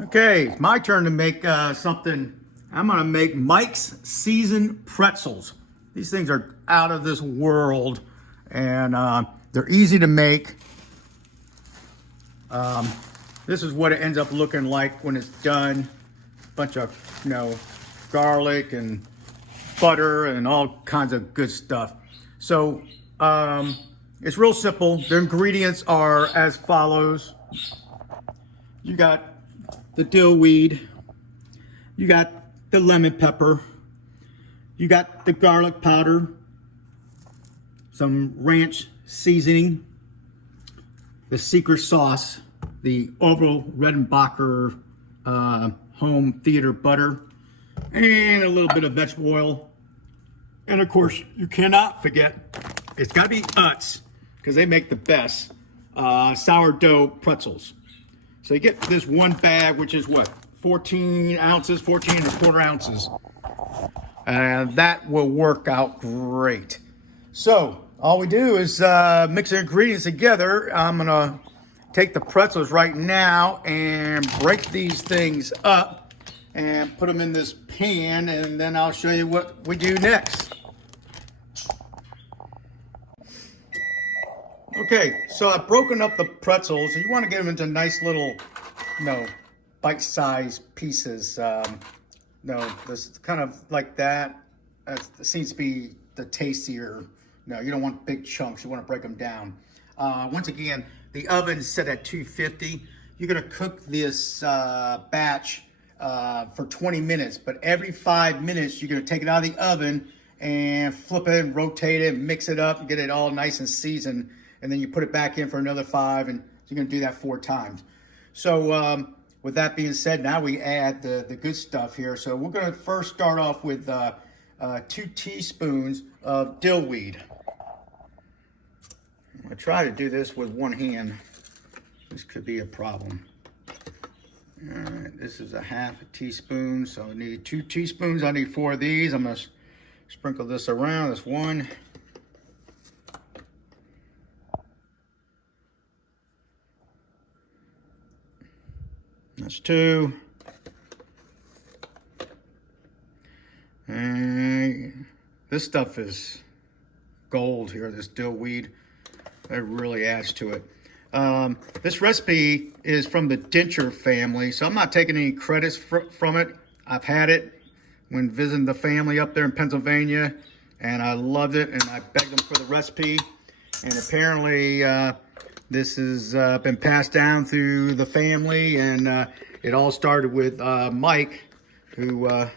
Okay, it's my turn to make something. I'm gonna make Mike's seasoned pretzels. These things are out of this world, and they're easy to make. This is what it ends up looking like when it's done. Bunch of, garlic and butter and all kinds of good stuff. So it's real simple. The ingredients are as follows. You got the dill weed, you got the lemon pepper, you got the garlic powder, some ranch seasoning, the secret sauce, the Orville Redenbacher home theater butter, and a little bit of vegetable oil. And of course, you cannot forget, it's got to be Utz, because they make the best sourdough pretzels. So you get this one bag, which is what, 14 ounces, 14 and a quarter ounces. And that will work out great. So all we do is mix the ingredients together. I'm gonna take the pretzels right now and break these things up and put them in this pan, and then I'll show you what we do next. Okay, so I've broken up the pretzels. You want to get them into nice little, bite-sized pieces. This kind of like that. That seems to be the tastier. No, you don't want big chunks. You want to break them down. Once again, the oven is set at 250. You're going to cook this batch for 20 minutes, but every 5 minutes, you're going to take it out of the oven and flip it and rotate it and mix it up and get it all nice and seasoned. And then you put it back in for another 5, and you're going to do that 4 times. So with that being said, now we add the good stuff here. So we're going to first start off with 2 teaspoons of dill weed. I'm going to try to do this with one hand. This could be a problem. All right, this is a half a teaspoon, so I need 2 teaspoons. I need 4 of these. I'm going to sprinkle this around. That's 1. That's 2. And this stuff is gold here, this dill weed. It really adds to it. This recipe is from the Denture family, so I'm not taking any credits from it. I've had it when visiting the family up there in Pennsylvania, and I loved it, and I begged them for the recipe. And apparently, this has been passed down through the family, and it all started with Mike, who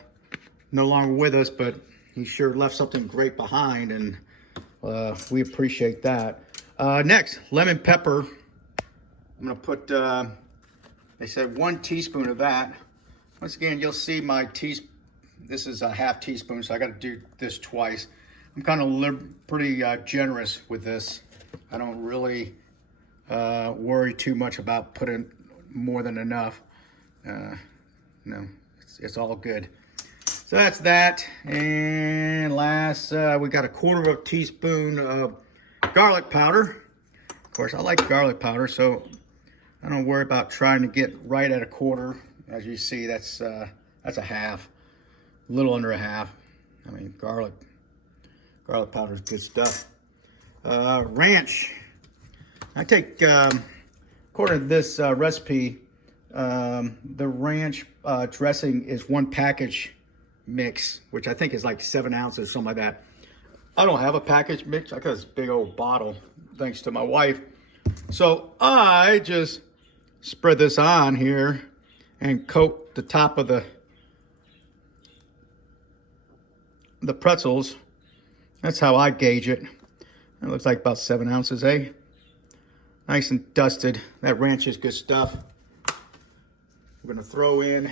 no longer with us, but he sure left something great behind, and we appreciate that. Next, lemon pepper. I'm gonna put, they said 1 teaspoon of that. Once again, you'll see my this is a half teaspoon, so I gotta do this twice. I'm kind of pretty generous with this. I don't really worry too much about putting more than enough. No, it's all good. So that's that. And last, we got a 1/4 teaspoon of garlic powder. Of course, I like garlic powder, so I don't worry about trying to get right at a 1/4. As you see, that's a half, a little under a half. I mean, garlic powder is good stuff. Ranch. I take, according to this recipe, the ranch dressing is 1 package mix, which I think is like 7 ounces, something like that. I don't have a package mix. I got this big old bottle, thanks to my wife. So I just spread this on here and coat the top of the pretzels. That's how I gauge it. It looks like about 7 ounces, eh? Nice and dusted. That ranch is good stuff. We're gonna throw in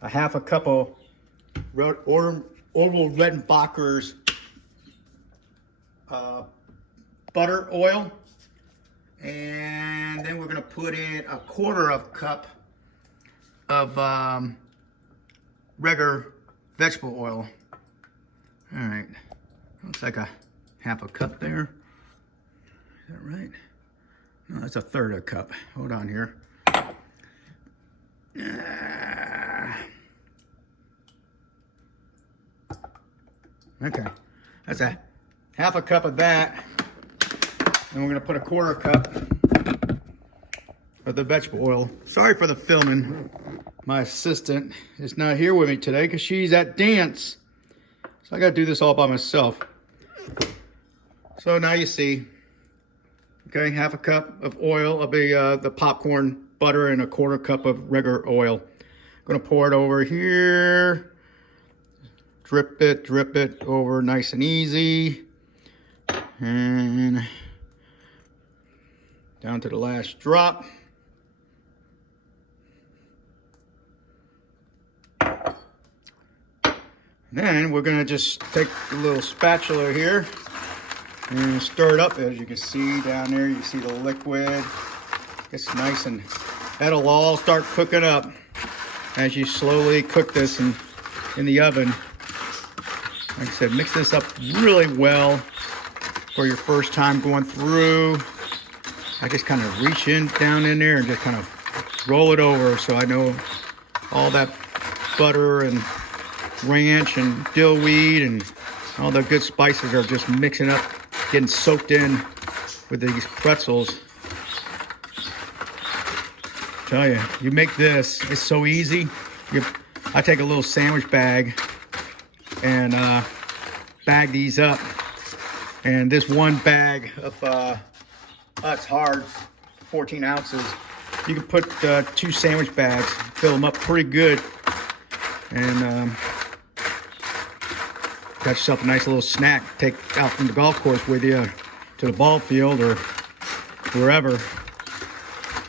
a half a cup of Orville Redenbacher's butter oil, and then we're gonna put in a 1/4 cup of regular vegetable oil. All right, looks like a half a cup there. Is that right? No, that's a 1/3 cup. Hold on here. Okay, that's a half a cup of that. And we're gonna put a quarter cup of the vegetable oil. Sorry for the filming. My assistant is not here with me today because she's at dance. So I gotta do this all by myself. So now you see, okay, half a cup of oil of the popcorn butter and a quarter cup of regular oil. I'm gonna pour it over here. Drip it over nice and easy. And down to the last drop. Then we're gonna just take a little spatula here and stir it up. As you can see down there, you see the liquid. It's nice, and that'll all start cooking up as you slowly cook this in the oven. Like I said, mix this up really well for your first time going through. I just kind of reach down in there and just kind of roll it over so I know all that butter and ranch and dill weed and all the good spices are just mixing up, getting soaked in with these pretzels. Tell you, you make this, it's so easy. I take a little sandwich bag and bag these up, and this one bag of it's hard, 14 ounces. You can put 2 sandwich bags, fill them up pretty good, and got yourself a nice little snack. Take out from the golf course with you to the ball field or wherever.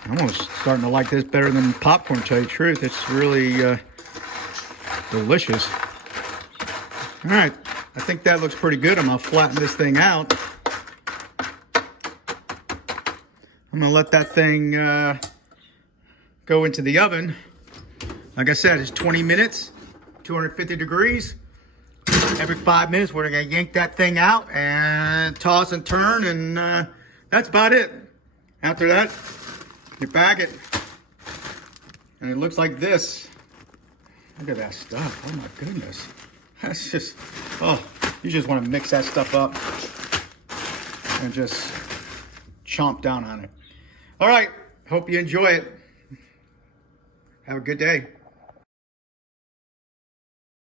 I'm almost starting to like this better than popcorn, to tell you the truth. It's really delicious. All right, I think that looks pretty good. I'm gonna flatten this thing out. I'm gonna let that thing go into the oven. Like I said, it's 20 minutes, 250 degrees. Every 5 minutes, we're gonna yank that thing out and toss and turn, and that's about it. After that, you bag it, and it looks like this. Look at that stuff. Oh my goodness. That's just, oh, you just want to mix that stuff up and just chomp down on it. All right, hope you enjoy it. Have a good day.